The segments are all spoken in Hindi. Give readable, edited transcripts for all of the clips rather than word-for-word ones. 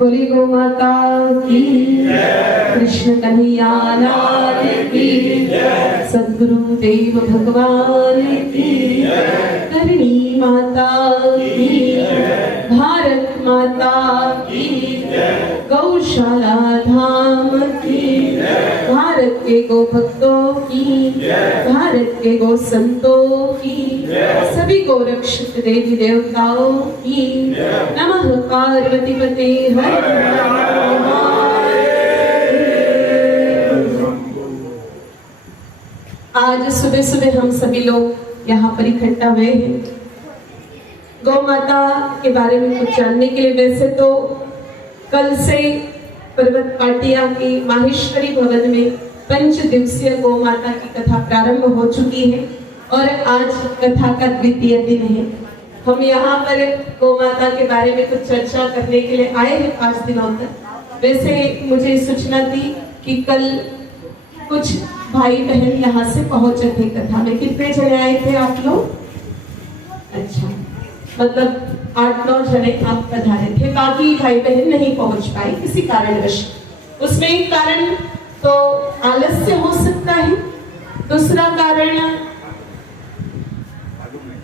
बोली गौ माता की, कृष्ण कन्हैया लाल की, सद्गुरु देव भगवान की, धरणी माता की, भारत माता की, गौशाला धाम की, भारत के गो भक्तों की, भारत के गो संतों की, सभी गो रक्षक देवी देवताओं की। नमः पार्वती पते हर आज सुबह सुबह हम सभी लोग यहाँ पर इकट्ठा हुए हैं गौ माता के बारे में कुछ जानने के लिए। वैसे तो कल से पर्वत पाटिया के माहेश्वरी भवन में 5 दिवसीय गौ माता की कथा प्रारंभ हो चुकी है और आज कथा का द्वितीय दिन है। हम यहाँ पर गौ माता के बारे में कुछ चर्चा करने के लिए आए हैं 5 दिनों तक। वैसे मुझे सूचना थी कि कल कुछ भाई बहन यहाँ से पहुंचे थे कथा में। कितने जने आए थे आप लोग? अच्छा, मतलब 8-9 जने आप पधारे थे, बाकी भाई बहन नहीं पहुंच पाए किसी कारणवश। उसमें एक कारण तो आलस्य हो सकता है, दूसरा कारण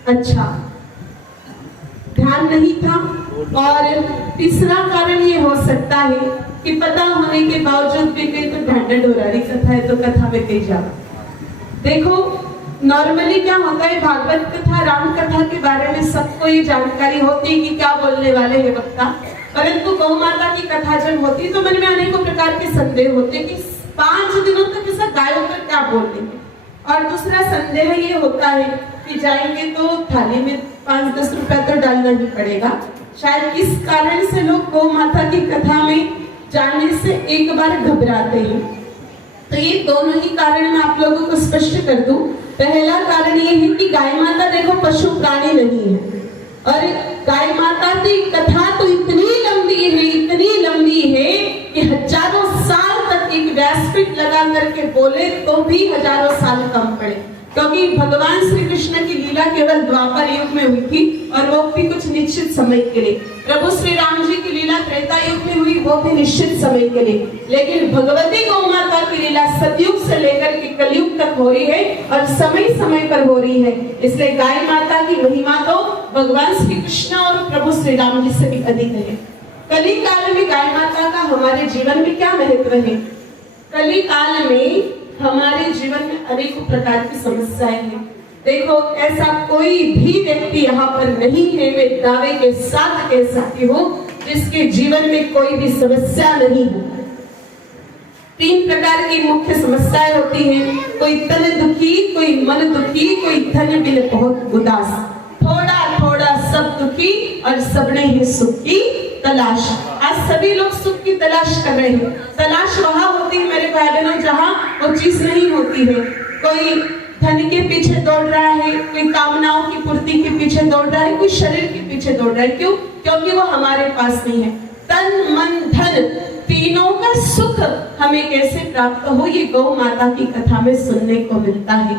अच्छा ध्यान नहीं था, और तीसरा कारण ये हो सकता है कि पता होने के बावजूद भी कहीं तो ढांढा डोरारी कथा है तो कथा में कहीं जाओ। देखो नॉर्मली क्या होता है, भागवत कथा राम कथा के बारे में सबको ये जानकारी होती है कि क्या बोलने वाले हैं वक्ता, परंतु गौ माता की कथा जब होती है तो मन में अनेकों प्रकार के संदेह होते हैं कि 5 दिनों तक ऐसा गायों पर क्या बोल देंगे। और दूसरा संदेह ये होता है कि जाएंगे तो थाली में 5-10 रुपया तो डालना ही पड़ेगा। शायद इस कारण से लोग गौ माता की कथा में जाने से एक बार घबराते हैं। तो ये दोनों ही कारण मैं आप लोगों को स्पष्ट कर दूं। पहला कारण ये है कि गाय माता देखो पशु प्राणी नहीं है, और गाय माता की कथा तो इतनी लंबी है कि हजारों साल तक एक व्यासपीठ लगा करके बोले तो भी हजारों साल कम पड़े, क्योंकि भगवान श्री कृष्ण की लीला केवल द्वापर युग में हुई थी और वो भी कुछ निश्चित समय के लिए। प्रभु श्री राम जी की लीला त्रेता युग में हुई, वो भी निश्चित समय के लिए। लेकिन भगवती गौ माता की लीला सतयुग से लेकर के कलयुग तक हो रही है और समय समय पर हो रही है। इसलिए गाय माता की महिमा तो भगवान श्री कृष्ण और प्रभु श्री राम जी से भी अधिक है। कली काल में गाय माता का हमारे जीवन में क्या महत्व है? कली काल में हमारे जीवन में अनेकों प्रकार की समस्याएं हैं। देखो ऐसा कोई भी व्यक्ति यहाँ पर नहीं है, मैं दावे के साथ कह सकती हूँ, जिसके जीवन में कोई भी समस्या नहीं है। 3 प्रकार की मुख्य समस्याएं होती हैं। कोई तन दुखी, कोई मन दुखी, कोई धन बिन बहुत उदास, थोड़ा थोड़ा सब दुखी और सबने ही सुख की तलाश। आज सभी लोग सुख की तलाश कर रहे हैं। तलाश वहां होती है मेरे भाई बहनों जहां वो चीज नहीं होती है। कोई धन के पीछे दौड़ रहा है, कोई कामनाओं की पूर्ति के पीछे दौड़ रहा है, कोई शरीर के पीछे दौड़ रहा है। क्यों? क्योंकि वो हमारे पास नहीं है। तन मन धन तीनों का सुख हमें कैसे प्राप्त हो, ये गौ माता की कथा में सुनने को मिलता है।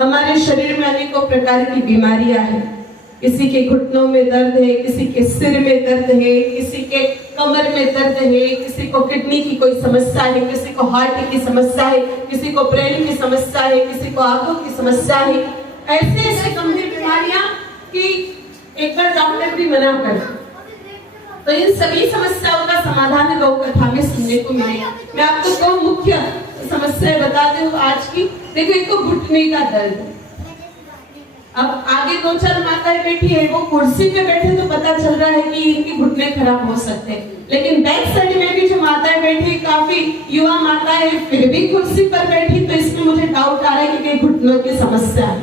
हमारे शरीर में अनेकों प्रकार की बीमारियां हैं। किसी के घुटनों में दर्द है, किसी के सिर में दर्द है, किसी के कमर में दर्द है, किसी को किडनी की कोई समस्या है, किसी को हार्ट की समस्या है, किसी को ब्रेन की समस्या है, किसी को आंखों की समस्या है। ऐसे ऐसे गंभीर बीमारियां कि एक बार डॉक्टर भी मना कर। तो इन सभी समस्याओं का समाधान गौ कथा में सुनने को मिलेगा। मैं आपको 2 मुख्य समस्याएं बता दूं आज की। देखो, एक तो घुटने का दर्द। अब आगे 2-4 माताएं बैठी है, वो कुर्सी पे बैठे तो पता चल रहा है कि इनके घुटने खराब हो सकते हैं, लेकिन बैक साइड में भी जो माताएं बैठी, काफी युवा माता है, फिर भी कुर्सी पर बैठी, तो इसमें मुझे डाउट आ रहा है कि घुटनों की समस्या है।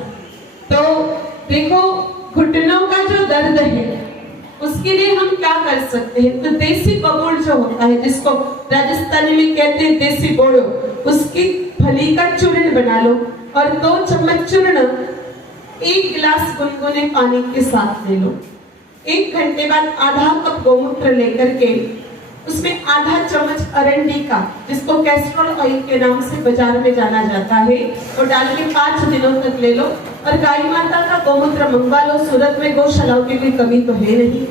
तो देखो, घुटनों का जो दर्द है उसके लिए हम क्या कर सकते हैं? तो देसी बबूल जो होता है, जिसको राजस्थानी में कहते हैं देसी बोड़ो, उसकी फली का चूर्ण बना लो और 2 चम्मच चूर्ण 1 गिलास गुनगुने पानी के साथ ले लो। 1 घंटे बाद आधा कप गोमूत्र लेकर के उसमें आधा चम्मच अरंडी का, जिसको कैस्ट्रोल ऑयल के नाम से बाजार में जाना जाता है, और डाल के 5 दिनों तक ले लो। और गाय माता का गोमूत्र मंगवा लो। सूरत में गौशालाओं की कोई कमी तो है नहीं,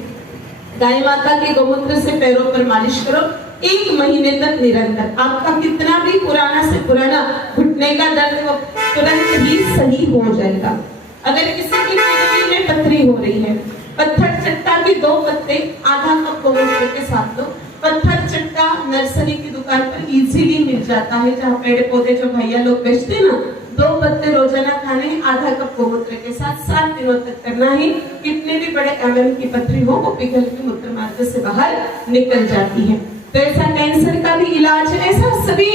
गाय माता के गोमूत्र से पैरों पर मालिश करो 1 महीने तक निरंतर। आपका कितना भी पुराना से पुराना घुटने का दर्द वो तुरंत ही सही हो जाएगा। अगर किसी की किडनी में पथरी हो रही है, पत्थर चट्टा के 2 पत्ते आधा कप गोमूत्र के साथ लो। पत्थर चट्टा नर्सरी की दुकान पर इजीली मिल जाता है, जहाँ पेड़ पौधे जो भैया लोग बेचते हैं ना, 2 पत्ते रोजाना खाने, आधा कप गोमूत्र के साथ 7 दिनों तक करना है। कितने भी बड़े एमएम की पथरी हो वो पिघल के मूत्र मार्ग से बाहर निकल जाती है। तो ऐसा कैंसर का भी इलाज है, ऐसा सभी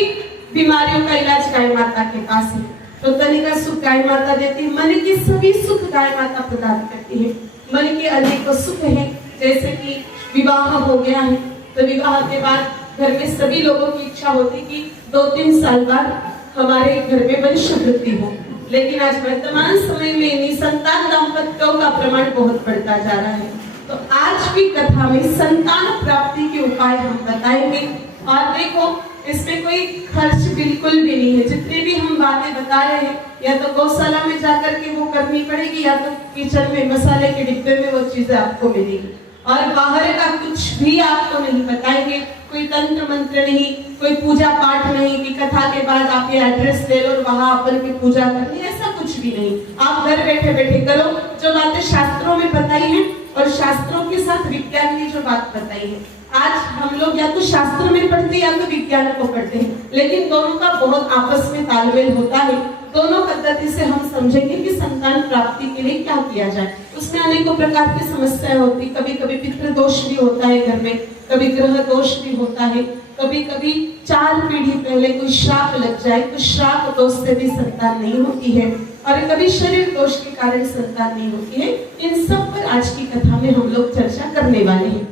बीमारियों का इलाज गाय माता के पास है। तो तन का सुख गाय माता देती है, मन की सभी सुख गाय माता प्रदान करती है। मन के अनेकों सुख है, जैसे कि विवाह हो गया है तो विवाह के बाद घर में सभी लोगों की इच्छा होती कि 2-3 साल बाद हमारे घर में वंश वृद्धि हो, लेकिन आज वर्तमान समय में निसंतान दाम्पत्यों का प्रमाण बहुत बढ़ता जा रहा है। तो आज की कथा में संतान प्राप्ति के उपाय हम बताएंगे। और देखो, इसमें कोई खर्च बिल्कुल भी नहीं है। जितने भी हम बातें बता रहे हैं, या तो गौशाला में जाकर के वो करनी पड़ेगी, या तो किचन में मसाले के डिब्बे में वो चीजें आपको मिलेगी। और बाहर का कुछ भी आपको नहीं बताएंगे, कोई तंत्र मंत्र नहीं, कोई पूजा पाठ नहीं कि कथा के बाद आप ये एड्रेस ले लो और वहां अपन की पूजा करनी, ऐसा कुछ भी नहीं। आप घर बैठे बैठे करो जो बातें शास्त्रों में बताई हैं, और शास्त्रों के साथ विज्ञान की जो बात बताई है। आज हम लोग या तो शास्त्र में पढ़ते हैं या तो विज्ञान को पढ़ते हैं, लेकिन दोनों का बहुत आपस में तालमेल होता है। दोनों पद्धति से हम समझेंगे कि संतान प्राप्ति के लिए क्या किया जाए। उसमें अनेकों प्रकार की समस्याएं होती, कभी कभी पितृ दोष भी होता है घर में, कभी ग्रह दोष भी होता है, कभी कभी 4 पीढ़ी पहले कोई श्राप लग जाए तो श्राप दोष से भी संतान नहीं होती है, और कभी शरीर दोष के कारण संतान नहीं होती है। इन सब पर आज की कथा में हम लोग चर्चा करने वाले हैं।